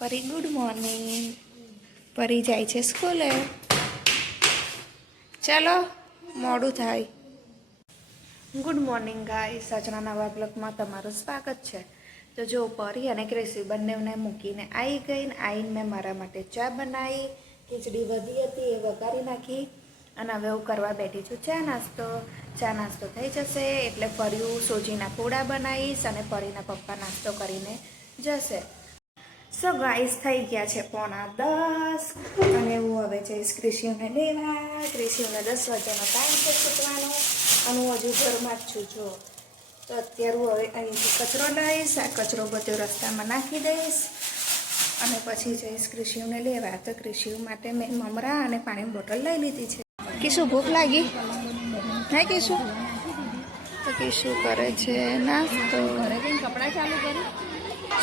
પરી good morning. પરી જાય છે સ્કૂલે. ચાલો મોડું થાય. ગુડ મોર્નિંગ ગાઈસ, આજના નવા બ્લોગમાં તમારું સ્વાગત છે. તો જો પરી અને ક્રિશી બંનેને મૂકીને આવી ગઈ ને આવીને મેં મારા માટે ચા બનાવી. ખીચડી વધી હતી એ વઘારી નાખી અને હવે હું કરવા બેઠી છું ચા નાસ્તો. ચા નાસ્તો થઈ જશે એટલે પર્યું સોજીના પૂડા બનાવીશ અને પરીના પપ્પા નાસ્તો કરીને જશે. સો ગાઈસ થઈ ગયા છે 9:45 અને હું હવે જઈશ ક્રિશીને લેવા. ક્રિશીને 10 વાગ્યાનો ટાઈમ છે છૂટવાનો અને હું હજુ ઘરમાં જ છું. જો તો અત્યારે હું હવે અહીંથી કચરો લઈશ, આ કચરો બધો રસ્તામાં નાખી દઈશ અને પછી જઈશ ક્રિશીને લેવા. તો ક્રિશી માટે મેં મમરા અને પાણીની બોટલ લઈ લીધી છે. કિશુ ભૂખ લાગી? હે કિશુ? તો કિશુ કરે છે નાસ્તો. કપડાં ચાલુ કરી.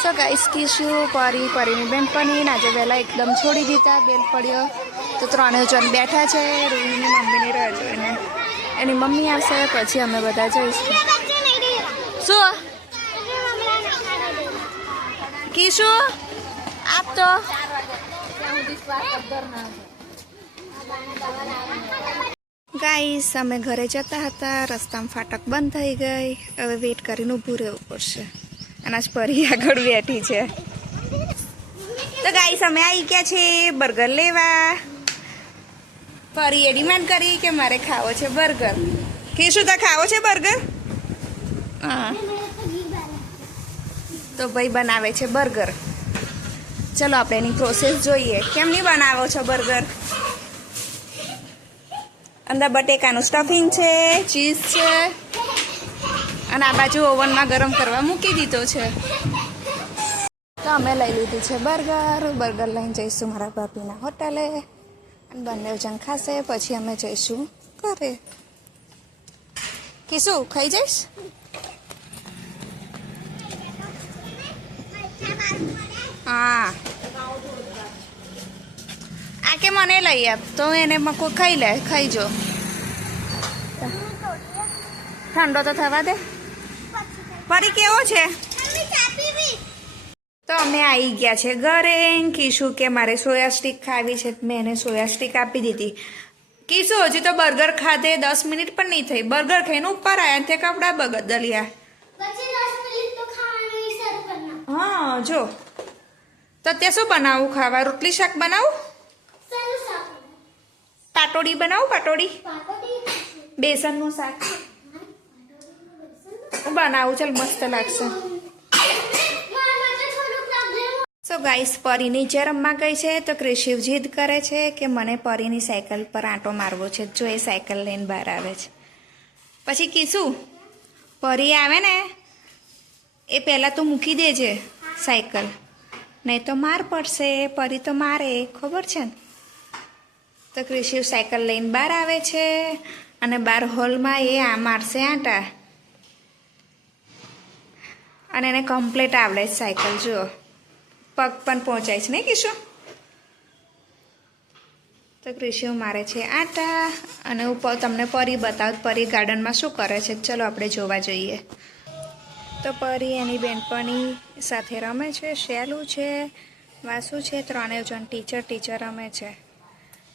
સો ગાઈસ, કિશુ પરીની બેનપણી આજે વહેલા એકદમ છોડી દીધા. બેન પડ્યો તો 3 જણ બેઠા છે. રૂહીની મમ્મીની રાહ જોઈને. એની મમ્મી આવશે પછી અમે બધા જઈશું. શું કિશુ આપ તો ગાઈસ, અમે ઘરે જતા હતા, રસ્તામાં ફાટક બંધ થઈ ગઈ. હવે વેઇટ કરીને ઊભું રહેવું પડશે. અને આજ પરી આગળ બેઠી છે. તો ગાઈસ, અમે આવી ગયા છે બર્ગર લેવા. પરીએ ડિમાન્ડ કરી કે મારે ખાવો છે બર્ગર. કિશુ તો ખાવો છે બર્ગર? હા, તો ભાઈ બનાવે છે બર્ગર. ચલો આપણે એની પ્રોસેસ જોઈએ. કેમની બનાવો છો બર્ગર? અંદર બટેકાનું સ્ટફિંગ છે, ચીઝ છે અને આ બાજુ ઓવનમાં ગરમ કરવા મૂકી દીધો છે. તો અમે લઈ લીધી છે બર્ગર લઈને જઈશું મારા ભાભીના હોટલે અને બંને જણ ખાશે પછી અમે જઈશું ઘરે. કિશુ ખાઈ જઈશ? હા, આ કે મને લઈ આપ તો એને મકો ખાઈ લે. ખાઈ જો, ઠંડો તો થવા દે. ફરી કેવો છે? તો અમે આવી ગયા છે ઘરે. કિશુ કે મારે સોયા સ્ટીક ખાવી છે. મેં એને સોયા સ્ટીક આપી દીધી. કિશુ હજી તો બર્ગર ખાધે 10 મિનિટ પણ નહીં થઈ. બર્ગર ખાઈને ઉપર આવ્યા તે કપડા બદલ્યા. હા, જો તો અત્યારે શું બનાવું ખાવા? રોટલી શાક બનાવું? પાટોડી બનાવું? પાટોડી બેસનનું શાક બનાવું. ચાલ, મસ્ત લાગશે. સો ગાઈસ, પરી નીચે રમવા ગઈ છે તો ક્રિશિવ જીદ કરે છે કે મને પરીની સાયકલ પર આંટો મારવો છે. જો એ સાયકલ લઈને બહાર આવે છે. પછી કીશું પરી આવે ને એ પહેલાં તો મૂકી દેજે સાયકલ, નહીં તો માર પડશે. પરી તો મારે, ખબર છે ને. તો ક્રિશિવ સાયકલ લઈને બહાર આવે છે અને બહાર હોલમાં એ મારશે આંટા અને એને કમ્પ્લીટ આવડે છે સાયકલ. જુઓ, પગ પણ પહોંચાય છે નહીં કિશુ? તો ક્રિશિવ મારે છે આંટા અને હું તમને પરી બતાવું પરી ગાર્ડનમાં શું કરે છે. ચલો આપણે જોવા જઈએ. તો પરી એની બેનપણી સાથે રમે છે. શેલું છે, વાસુ છે, 3 જણ ટીચર રમે છે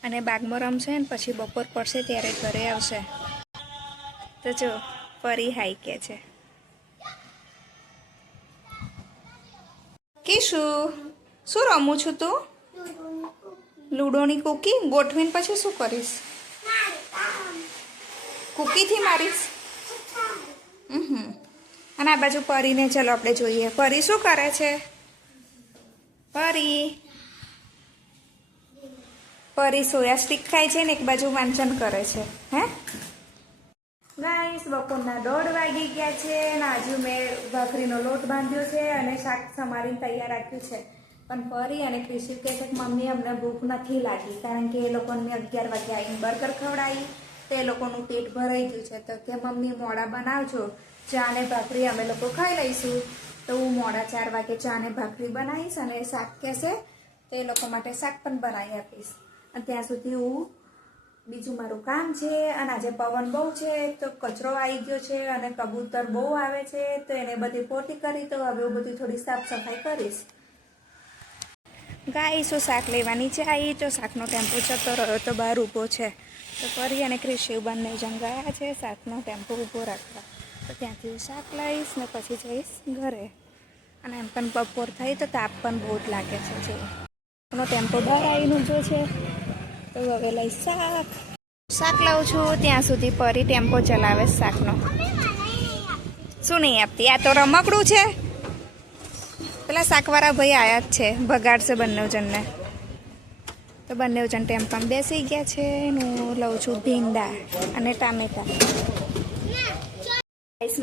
અને બાગમાં રમશે ને પછી બપોર પડશે ત્યારે ઘરે આવશે. તો જો પરી હાઈ કે છે. કિશુ શું રમું છું તું? લૂડોની કૂકી ગોઠવીને પછી શું કરીશ? કૂકીથી મારીશ? અને આ બાજુ પરીને ચલો આપણે જોઈએ. પરી શું કરે છે? પરી સોયા સ્ટીક ખાય છે ને એક બાજુ વાંચન કરે છે. હે ગાઈસ, બપોરના 1:30 વાગી ગયા છે અને હજુ મેં ભાખરીનો લોટ બાંધ્યો છે અને શાક સમારીને તૈયાર રાખ્યું છે. પણ પરી અને ક્રિશિવ કહે છે કે મમ્મી અમને ભૂખ નથી લાગી કારણ કે એ લોકોને મેં 11 વાગે આવીને બર્ગર ખવડાવી તો એ લોકોનું પેટ ભરાઈ ગયું છે. તો કે મમ્મી મોડા બનાવજો, ચા ને ભાખરી અમે લોકો ખાઈ લઈશું. તો હું મોડા 4 વાગે ચા ને ભાખરી બનાવીશ અને શાક કહેશે તો એ લોકો માટે શાક પણ બનાવી આપીશ. અને ત્યાં સુધી હું બીજું મારું કામ છે અને આજે પવન બહુ છે તો કચરો આવી ગયો છે અને કબૂતર બહુ આવે છે તો એને બધી પોતી કરી તો હવે હું બધી થોડી સાફ સફાઈ કરીશ. ગાય શું શાક લેવાની છે આવી તો શાકનો ટેમ્પો જતો રહ્યો તો બહાર ઊભો છે તો પરી અને ક્રિશિવ બંને જણ ગયા છે શાકનો ટેમ્પો ઊભો રાખવા. તો ત્યાંથી શાક લઈશ ને પછી જઈશ ઘરે. અને એમ પણ બપોર થઈ તો તાપ પણ બહુ જ લાગે છે. જો એનો ટેમ્પો બહાર આવીને ઊભો છે તો હવે લઈશ શાક લઉં છું ત્યાં સુધી પરી ટેમ્પો ચલાવે શાકનો. શું નહીં આપતી? આ તો રમકડું છે. પેલા શાકવાળા ભાઈ આયા જ છે, બગાડશે બંને જણને. તો બંને જણ ટેમ્પામાં બેસી ગયા છે. હું લઉં છું ભીંડા અને ટામેટા.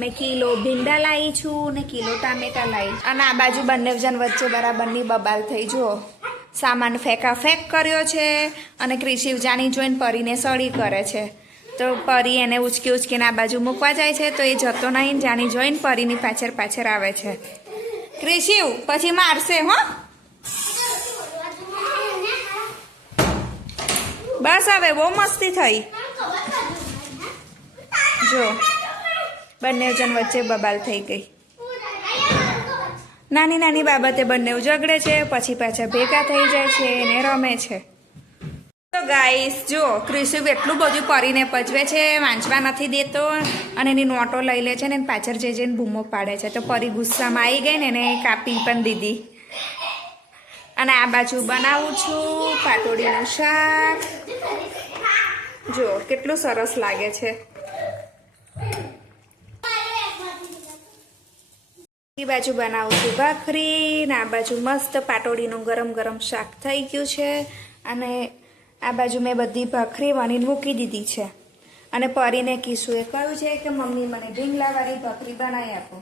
મેં કિલો ભીંડા લાવી છું ને કિલો ટામેટા લાવી. અને આ બાજુ બંને જણ વચ્ચે બરાબરની બબાલ થઈ. જુઓ સામાન ફેંક કર્યો છે અને ક્રિશિવ જાણી જોઈને પરીને સળી કરે છે. તો પરી એને ઉચકીને આ બાજુ મૂકવા જાય છે તો એ જતો નહીં, જાણી જોઈને પરીની પાછળ આવે છે. ક્રિશિવ પછી મારશે હો. બસ હવે બહુ મસ્તી થઈ. જો બંને જણ વચ્ચે બબાલ થઈ ગઈ. નાની નાની બાબતે બંને ઝઘડે છે પછી પાછા ભેગા થઈ જાય છે ને રમે છે. તો ગાઈસ જો ક્રિશિવ એટલું બધું પરીને પજવે છે, વાંચવા નથી દેતો અને એની નોટો લઈ લે છે ને પાછળ જઈને બૂમો પાડે છે. તો પરી ગુસ્સામાં આવી ગઈ ને એને કાપી પણ દીધી. અને આ બાજુ બનાવું છું પાટોડીનું શાક. જો કેટલું સરસ લાગે છે. એ બાજુ બનાવું છું ભાખરી ને આ બાજુ મસ્ત પાટોડીનું ગરમ ગરમ શાક થઈ ગયું છે. અને આ બાજુ મેં બધી ભાખરી વણીને મૂકી દીધી છે. અને પરીને કીશુએ કહ્યું છે કે મમ્મી મને ઢીંગલાવાળી ભાખરી બનાવી આપો.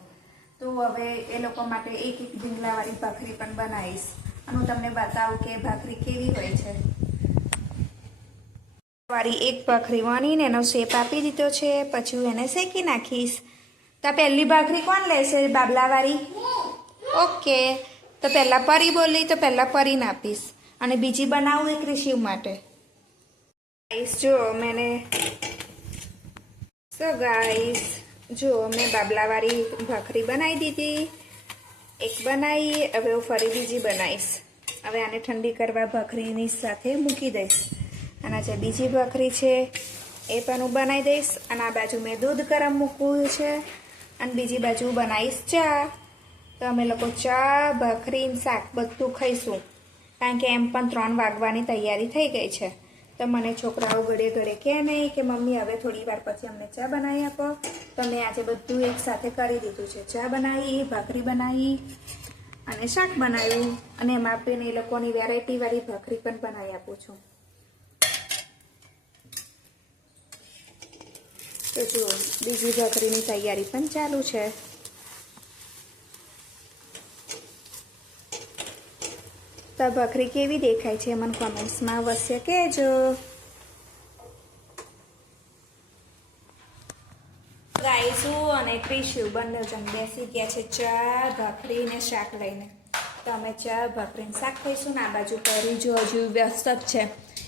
તો હવે એ લોકો માટે એક ઢીંગલાવાળી ભાખરી પણ બનાવીશ અને હું તમને બતાવું કે ભાખરી કેવી હોય છે. વાળી એક ભાખરી વણીને એનો શેપ આપી દીધો છે. પછી હું એને શેકી નાખીશ. તો પહેલી ભાખરી કોણ લેશે? બાબલાવાળી? ઓકે, તો પહેલાં પરી બોલી તો પહેલાં પરીને આપીશ અને બીજી બનાવું એક ક્રિશિવ માટે. ગાઈસ જો મેં બાબલાવાળી ભાખરી બનાવી દીધી, એક બનાવી. હવે હું ફરી બીજી બનાવીશ. હવે આને ઠંડી કરવા ભાખરીની સાથે મૂકી દઈશ. અને જે બીજી ભાખરી છે એ પણ હું બનાવી દઈશ. અને આ બાજુ મેં દૂધ ગરમ મૂકવું છે અને બીજી બાજુ બનાવીશ ચા. તો અમે લોકો ચા ભાખરી શાક બધું ખાઈશું કારણ કે એમ પણ 3 વાગવાની તૈયારી થઈ ગઈ છે. તો મને છોકરાઓ ઘડે કહે નહીં કે મમ્મી હવે થોડી વાર પછી અમને ચા બનાવી આપો. તો મેં આજે બધું એક સાથે કરી દીધું છે. ચા બનાવી, ભાખરી બનાવી અને શાક બનાવ્યું અને એમાં પણ એ લોકોની વેરાયટીવાળી ભાખરી પણ બનાવી આપું છું. તો જુઓ બીજી ભાખરીની તૈયારી પણ ચાલુ છે. તો ભાખરી કેવી દેખાય છે મને કોમેન્ટ્સમાં અવશ્ય કહેજો. ગાઈશું અને ક્રિશિવ બંને જણ બેસી ગયા છે ચા ભાખરી ને શાક લઈને. તો અમે ચા ભાખરી ને શાક ખાઈશું. ને આ બાજુ પરી જો હજુ વ્યસ્ત જ છે,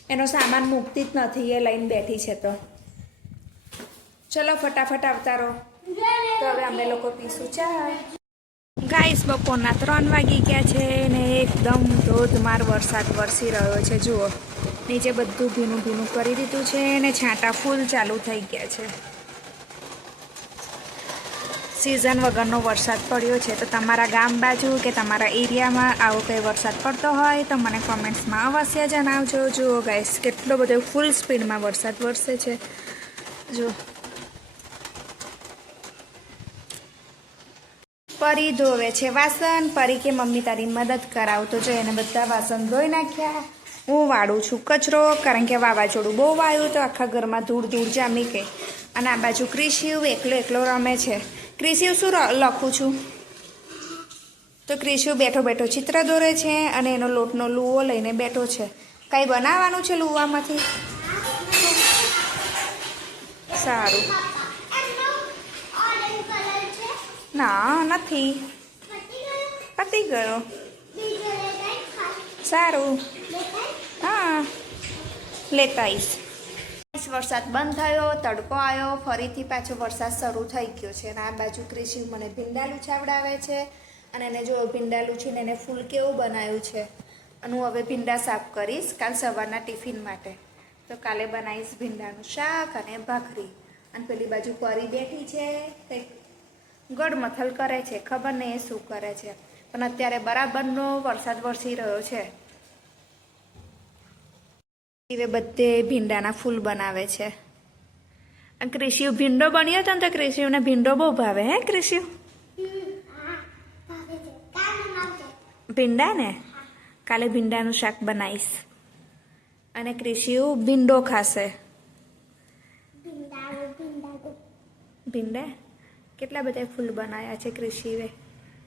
એનો સામાન મૂકતી જ નથી, એ લઈને બેઠી છે. તો ચલો ફટાફટ આવતા રહો. તો હવે અમે લોકો પીશું ચા. ગાઈસ બપોરના 3 વાગી ગયા છે ને એકદમ ધોધમાર વરસાદ વરસી રહ્યો છે. જુઓ નીચે બધું ભીનું ભીનું કરી દીધું છે ને છાંટા ફૂલ ચાલુ થઈ ગયા છે. સિઝન વગરનો વરસાદ પડ્યો છે. તો તમારા ગામ બાજુ કે તમારા એરિયામાં આવો કંઈ વરસાદ પડતો હોય તો મને કોમેન્ટ્સમાં અવશ્ય જણાવજો. જુઓ ગાઈસ કેટલો બધો ફૂલ સ્પીડમાં વરસાદ વરસે છે. જો પરી ધોવે છે વાસણ. પરી કે મમ્મી તારી મદદ કરાવ. તો જો એને બધા વાસણ ધોઈ નાખ્યા. હું વાળું છું કચરો કારણ કે વાવાઝોડું બહુ વાયું તો આખા ઘરમાં ધૂળ જામી ગઈ. અને આ બાજુ ક્રિશિવ એકલો રમે છે. ક્રિશિવ શું લખું છું? તો ક્રિશિવ બેઠો ચિત્ર દોરે છે અને એનો લોટનો લુવો લઈને બેઠો છે. કંઈ બનાવવાનું છે લુવામાંથી? સારું. ના નથી, પતી ગયો. સારું, હા લેતા આવીશ. પછી વરસાદ બંધ થયો, તડકો આવ્યો, ફરીથી પાછો વરસાદ શરૂ થઈ ગયો છે. અને આ બાજુ ક્રિશિવ મને ભીંડા લૂછાવડાવે છે. અને એને જો ભીંડા લૂછીને એને ફૂલ કેવું બનાવ્યું છે. અને હું હવે ભીંડા સાફ કરીશ કાલ સવારના ટિફિન માટે. તો કાલે બનાવીશ ભીંડાનું શાક અને ભાખરી. અને પેલી બાજુ પરી બેઠી છે, તે ગડમથલ કરે છે, ખબર નહીં એ શું કરે છે. પણ અત્યારે બરાબરનો વરસાદ વરસી રહ્યો છે. એ બધે ભીંડાના ફૂલ બનાવે છે. અને ક્રિશિવ ભીંડો બન્યો હતો ને તો ક્રિશિવને ભીંડો બહુ ભાવે. હે ક્રિશિવ? ભીંડા ને કાલે ભીંડાનું શાક બનાવીશ. અને ક્રિશિવ ભીંડો ખાશે. ભીંડા કેટલા બધા ફૂલ બનાવ્યા છે ક્રિશિવે.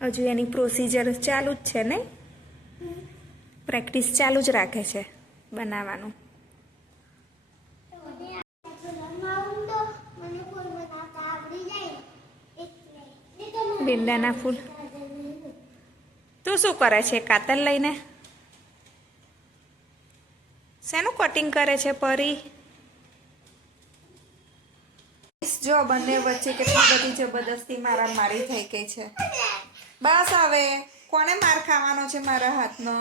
હજુ એની પ્રોસિજર ચાલુ જ છે ને, પ્રેક્ટિસ ચાલુ જ રાખે છે બનાવવાનું. ભીંડાના ફૂલ તું શું કરે છે? કાતર લઈને શેનું કટિંગ કરે છે પરી? જો બંને વચ્ચે કેટલી બધી જબરદસ્તી મારામારી થઈ ગઈ છે. બસ હવે કોને માર ખાવાનો છે મારા હાથનો?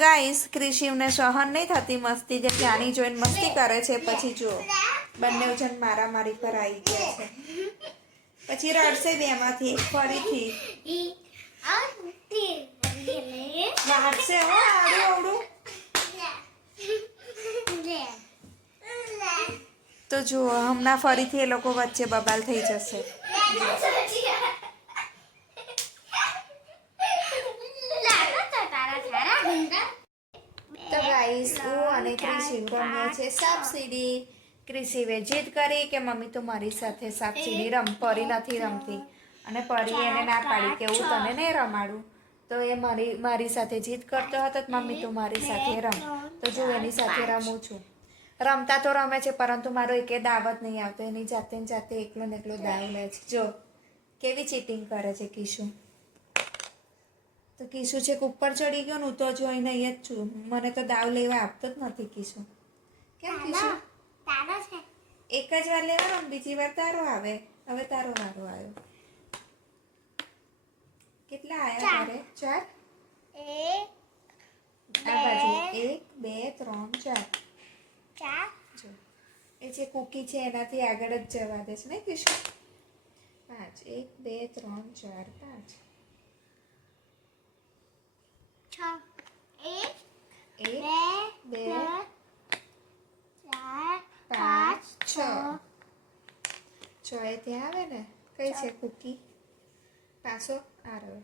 ગાઈસ ક્રિશિવને સહન નહીં થતી મસ્તી, જે ત્યાંની જોઈને મસ્તી કરે છે. પછી જો બંને જણ મારામારી પર આવી ગયા છે. પછી રડશે બેમાંથી ફરીથી મારશે. હો આવડું આવડું તો જુઓ હમણાં ફરીથી એ લોકો વચ્ચે બબાલ થઈ જશે. તો ગાઈસ હું અને ક્રિશિવ રમીએ છે સાપ સીડી. ક્રિશિવે જીદ કરી કે મમ્મી તું મારી સાથે સાપ સીડી રમ. પરી નથી રમતી અને પરી એને ના પાડી કે હું તને નહીં રમાડું. તો એ મારી સાથે જીદ કરતો હતો, મમ્મી તું મારી સાથે રમ. તો જો એની સાથે રમું છું. રમતા તો રમે છે પરંતુ મારો એકે દાવ જ નહીં આવતો. એની જાતે ને જાતે એકલો ને એકલો દાવ લે છે. જો કેવી ચીટિંગ કરે છે કિશુ. તો કિશુ છે ઉપર ચડી ગયો ને, હું તો હજુ અહીં જ છું. મને તો દાવ લેવા આપતો જ નથી કિશુ. કેમ કિશુ? એક જ વાર લેવાનો, બીજી વાર તારો આવે. હવે તારો વારો આવ્યો. કેટલા આયા તારે? 4. આ બાજુ 1 2 3 4. જો એ જે કુકી છે એનાથી આગળ જ જવા દે છે ને કિશુ? 5 1 2 3 4 5 1 2 5 6. 6 એ ત્યાં આવે ને? કઈ છે કુકી? પાછો આ રહ્યો.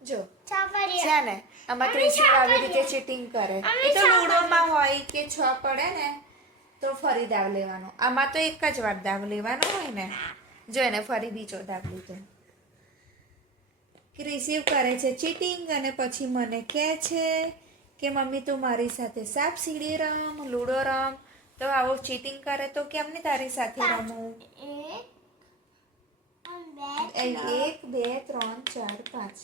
જો છે ને આમાં ક્રિશિવ આવી રીતે ચીટિંગ કરે. એ તો લૂડોમાં હોય કે 6 પડે ને તો ફરી દાવ લેવાનો. આમાં તો એક જ વાર દાવ લેવાનો હોય ને. જો એને ફરી બીજો દાવ લીધો. ક્રિશિવ કરે છે ચીટિંગ અને પછી મને કહે છે કે મમ્મી તું મારી સાથે સાપ સીડી રમ, લૂડો રમ. તો આવું ચીટિંગ કરે તો કેમ નહીં તારી સાથે રમું? 1 2 3 4 5.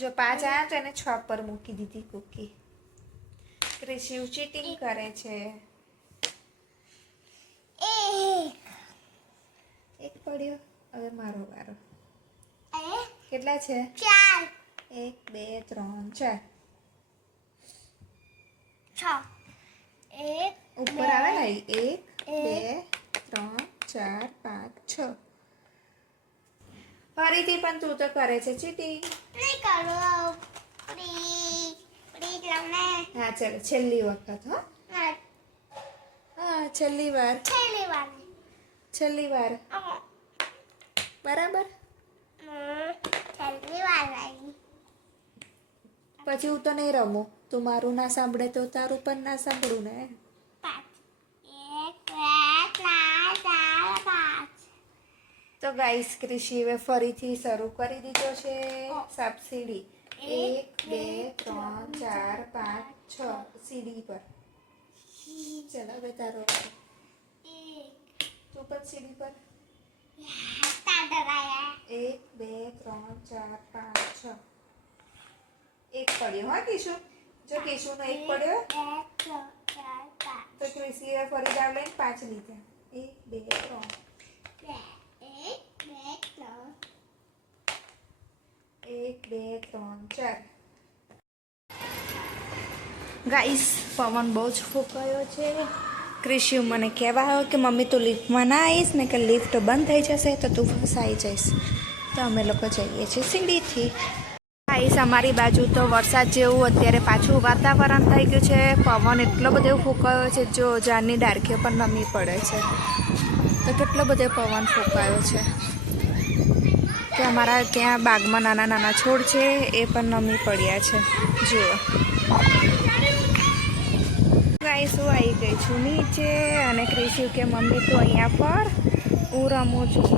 જો 5 આવ્યા તો એને 6 પર મૂકી દીધી કુકી. ક્રિશિવ ચીટિંગ કરે છે. 1 પડ્યો. હવે મારો વારો. કેટલા છે? 4 1 2 3 4 ઉપર આવે ને 1 2 3 4 5 6. ફરીથી પણ તું તો કરે છે ચીટિંગ. હા ચાલો છેલ્લી વખત. હા છેલ્લી વાર બરાબર. પછી હું તો નહીં રમું. તું મારું ના સાંભળે તો તારું પણ ના સાંભળું ને. તો ગાઈસ ક્રિશિવે ફરીથી શરૂ કરી દીધો છે સાપ સીડી. 1 2 3 4 5 6 સીડી પર. ચલો હવે તારો તું પણ સીડી પર. 1 2 3 4 5 6. 1 પડ્યો. હા કિશુ જો કેશુનો એક પડ્યો તો ક્રિસીએ ફરી દાવ લઈને 5 લીધા. 1 2 3 1 2 3 4. ગાઈસ પવન બહુ જ ફૂંકાયો છે. ક્રિશિયુ મને કહેવા આવ્યો કે મમ્મી તું લિફ્ટમાં ના આવીશ ને કે લિફ્ટ બંધ થઈ જશે તો તું ફસાઈ જઈશ. તો અમે લોકો જઈએ છીએ સીડીથી. ગાઈસ અમારી બાજુ તો વરસાદ જેવું અત્યારે પાછું વાતાવરણ થઈ ગયું છે. પવન એટલો બધો ફૂંકાયો છે, જો ઝાડની ડાળખીઓ પણ નમી પડે છે. તો કેટલો બધો પવન ફૂંકાયો છે કે અમારા ત્યાં બાગમાં નાના નાના છોડ છે એ પણ નમી પડ્યા છે. જુઓ ગાઈસ હું આવી ગઈ છું નીચે અને ક્રિશિયુ કે મમ્મી તું અહીંયા પર હું રમું છું.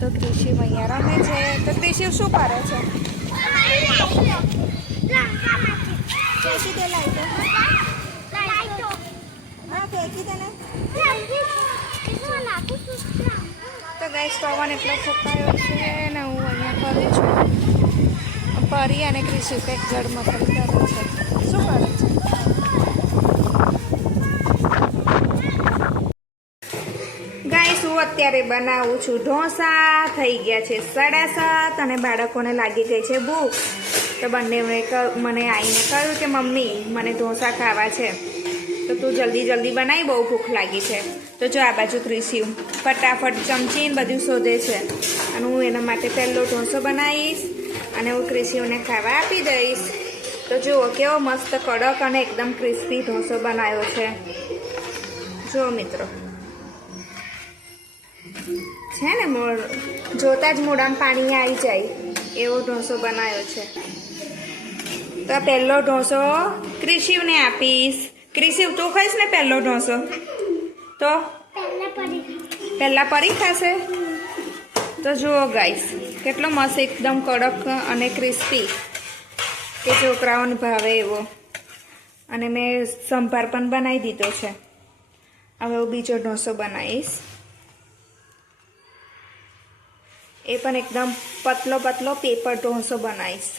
તો ક્રિશિયુ અહીંયા રમે છે. તો ક્રિશિયુ શું કરે છે? ફેંકી દે લાઈટો. હા ફેંકી દે ને. તો ગાઈસ પવન એટલો ફૂંકાયો છે ને હું અહીંયા કરું છું. પરી અને ક્રિશિયુ કંઈક જળમથલ કરે છે. શું કરે છે? ગાઈસ હું અત્યારે બનાવું છું ઢોસા. થઈ ગયા છે 7:30 અને બાળકોને લાગી ગઈ છે ભૂખ. તો બંને મને આવીને કહ્યું કે મમ્મી મને ઢોસા ખાવા છે તો તું જલ્દી જલ્દી બનાવી, બહુ ભૂખ લાગી છે. તો જો આ બાજુ ક્રિશિયુ ફટાફટ ચમચીને બધું શોધે છે અને હું એના માટે પહેલો ઢોસો બનાવીશ અને હું ક્રિશિયુને ખાવા આપી દઈશ. તો જુઓ કેવો મસ્ત કડક અને એકદમ ક્રિસ્પી ઢોસો બનાવ્યો છે. જુઓ મિત્રો છે ને જોતા જ મોઢામાં પાણી આવી જાય એવો ઢોસો બનાવ્યો છે. તો પહેલો ઢોસો ક્રિશિયુને આપીશ. ક્રિશિયુ તું ખાઈશ ને પહેલો ઢોસો? તો પહેલા પરી ખાશે. તો જુઓ ગાઈસ કેટલો મસ્ત એકદમ કડક અને ક્રિસ્પી કે છોકરાઓને ભાવે એવો. અને મેં સંભાર પણ બનાવી દીધો છે. હવે હું બીજો ઢોસો બનાવીશ. એ પણ એકદમ પતલો પતલો પેપર ઢોસો બનાવીશ.